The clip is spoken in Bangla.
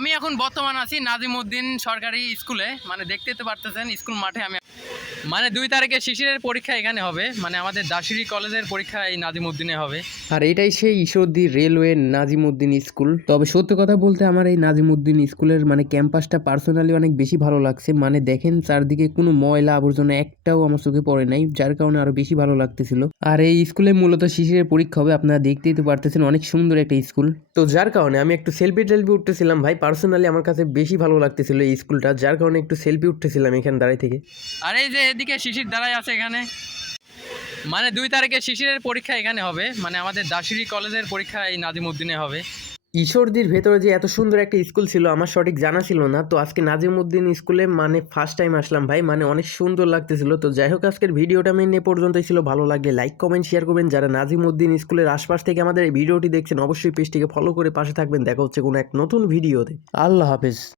আমি এখন বর্তমান আছি নাজিমউদ্দিন সরকারি স্কুলে, মানে দেখতে তো পারতেছেন স্কুল মাঠে। আমি মানে 2 তারিখে শিশিরের পরীক্ষা এখানে হবে, মানে আমাদের দাসুরি কলেজের পরীক্ষা এই নাজিমউদ্দিনে হবে। আর এটাই সেই ঈশ্বরদী রেলওয়ে নাজিমউদ্দিন স্কুল। তবে সত্য কথা বলতে আমার এই নাজিমউদ্দিন স্কুলের মানে ক্যাম্পাসটা পার্সোনালি অনেক বেশি ভালো লাগছে। মানে দেখেন চারদিকে কোনো ময়লা আবর্জনা একটাও আমার চোখে পড়ে নাই, যার কারণে আরো বেশি ভালো লাগতেছিল। আর এই স্কুলে মূলত শিশিরের পরীক্ষা হবে, আপনারা দেখতেই তো পারতেছেন অনেক সুন্দর একটা স্কুল। তো যার কারণে আমি একটু সেলফি টেলফি উঠতেছিলাম ভাই, পার্সোনালি আমার কাছে বেশি ভালো লাগতেছিল এই স্কুলটা, যার কারণে একটু সেলফি উঠতেছিলাম এখানে দাঁড়াই থেকে। আর এই যে এদিকে শিশির দাঁড়ায় আছে এখানে, মানে 2 তারিখে শিশিরের পরীক্ষা এখানে হবে, মানে আমাদের দাসুরি কলেজের পরীক্ষা এই নাজিমউদ্দিনে হবে। ঈশ্বরদীর ভেতরে যে এত সুন্দর একটা স্কুল ছিল আমার সঠিক জানা ছিল না। তো আজকে নাজিমউদ্দিন স্কুলে মানে ফার্স্ট টাইম আসলাম ভাই, মানে অনেক সুন্দর লাগতেছিল। তো যাই হোক আজকের ভিডিওটা মেন এ পর্যন্তই ছিল। ভালো লাগলে লাইক কমেন্ট শেয়ার করবেন। যারা নাজিমউদ্দিন স্কুলের আশপাশ থেকে আমাদের এই ভিডিওটি দেখছেন অবশ্যই পেজটিকে ফলো করে পাশে থাকবেন। দেখা হচ্ছে কোনো এক নতুন ভিডিওতে। আল্লাহ হাফেজ।